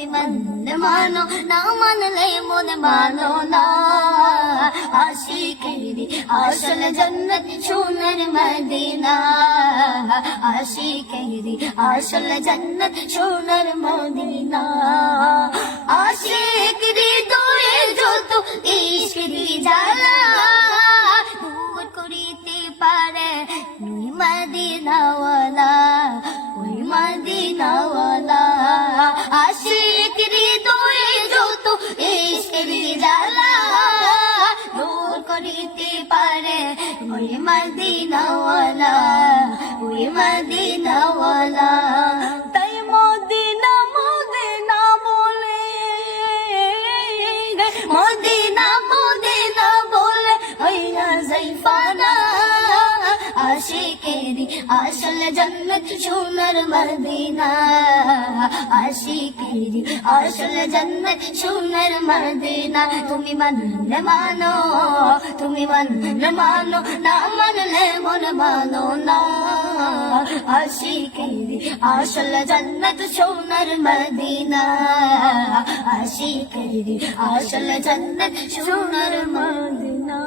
তুমি মানলে মানো, না মানলে মনে মানো না। আশিকেরি আসল জান্নাত সোনার মদিনা, আশিকেরি আসল জান্নাত সোনার মদিনা। আশিকেরি দোয়ে যত ইশকেরি জ্বালা দূর করিতে পারে ওই মদিনাওয়ালা, ওই মদিনাওয়ালা। আশিকেরি দোয়ে যত ইশকেরি জ্বালা দূর করিতে পারে ওই মদিনাওয়ালা, ওই মদিনাওয়ালা। তাই মদিনা মদিনা বলে, মদিনা মদিনা বলে হইয়া যাইফানা। আশিকেরি আসল জান্নাত সোনার মদিনা, আশিকেরি আসল জান্নাত সোনার মদিনা। তুমি মানলে মানো, তুমি মানলে মানো, না মানলে মন মানো না। আশিকেরি আসল জান্নাত সোনার মদিনা, আশিকেরি আসল জান্নাত সোনার মদিনা।